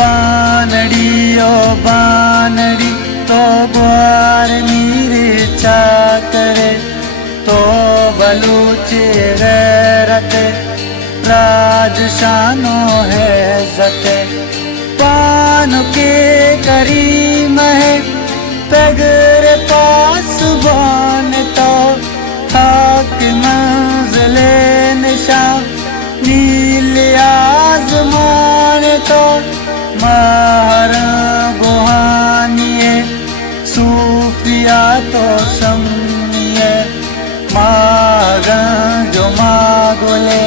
बानड़ी ओ बानड़ी तो ग्वार मीरे चाकरे तो बलूचे गैरते राजशानो है जते पान के करीम है पैगरे पास बान तो हाक मंज़िले निशा नील आज़मान तो महर गुहानिए सूफिया तो सम्मिए मागं जो मागोले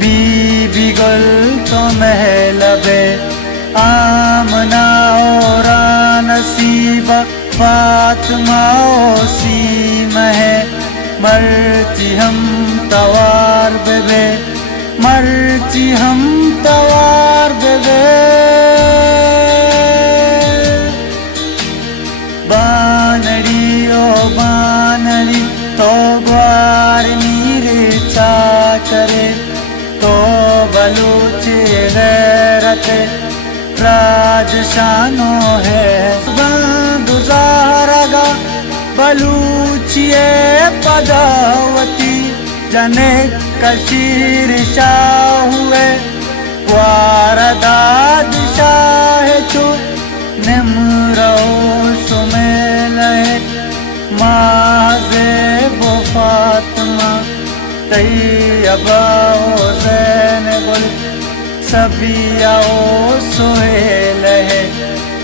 बीबी गुल तो महलबे आमना और नसीबा फातिमा सीम है मरती हम तवार बेबे मरती हम तवार बेबे बानड़ी ओ बानड़ी तो ग्वार मीरे चाकरे तो बलूचे गैरते राजशानो है बंदुजारगा बलूचिए पदावती जने कशीर शाह हुए वारदाद शाह चो निम्रो सुमेल माज़े बो फातिमा तैयबा ओ ज़ैन गुल सबिया ओ सुहेल है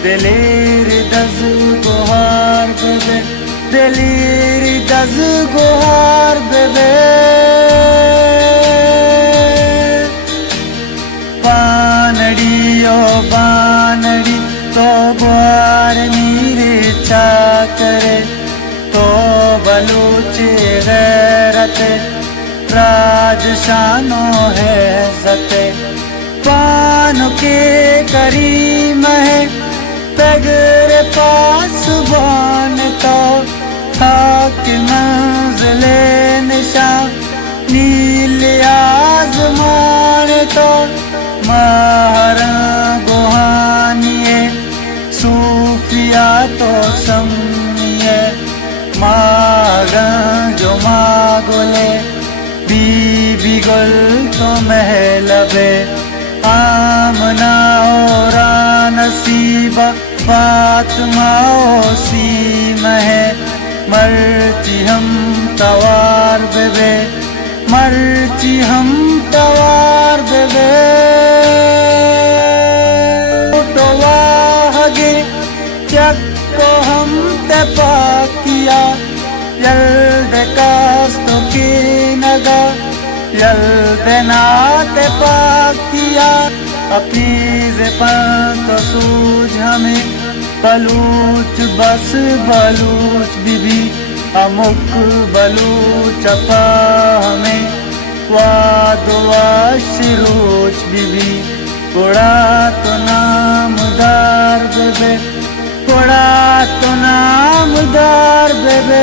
दिलेर दज़ गुहार बेबे दिलेर दज़ गुहार बेबे बानड़ी ओ बानड़ी तो ग्वार मीरे चाकरे तो बलूचे गैरते राजशानो है जते पान के करीम है पैगरे पास बान तो हाक मंज़िले निशा नील आज़मान तो महर गुहानिए सूफिया तो सम्मिए मागं जो मागोले बीबी गुल तो महलबे आमना और नसीबा फातिमा सीम है मरती हम तवार बेबे मरती हम तवार बेबे तो वाहगे चक्को हम ते पाकिया यल्द कास्तो की नगा यल्द नाते पाकिया अपीज पर तो सूझ हमें बलूच बस बलूच बीबी अमुक बलूच अपा हमें वादुआ शिरोच बीबी उड़ा तो नामदार बेबे उड़ा तो नामदार बेबे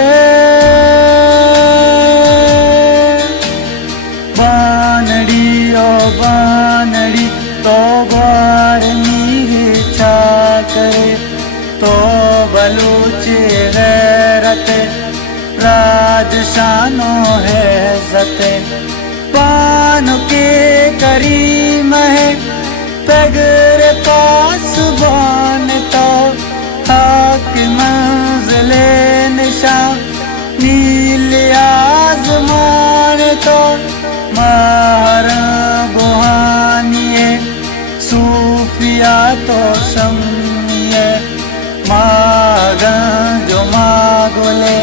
बानड़ी ओ बानड़ी तो ग्वार मीरे चाकरे तो बलूचे गैरते राजशानो है जते पान के करीम है पैगरे पास बान तो हाक मंज़िले निशा नील आज़मान तो महर गुहानिए सूफिया तो सम्मिए मागं जो मागोले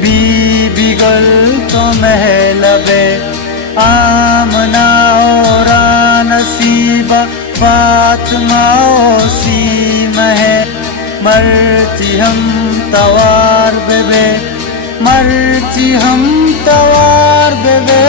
बीबी गुल तो महलबे आमना और नसीबा फातिमा सीम है मरती हम तवार बेबे मरती हम तवार बेबे।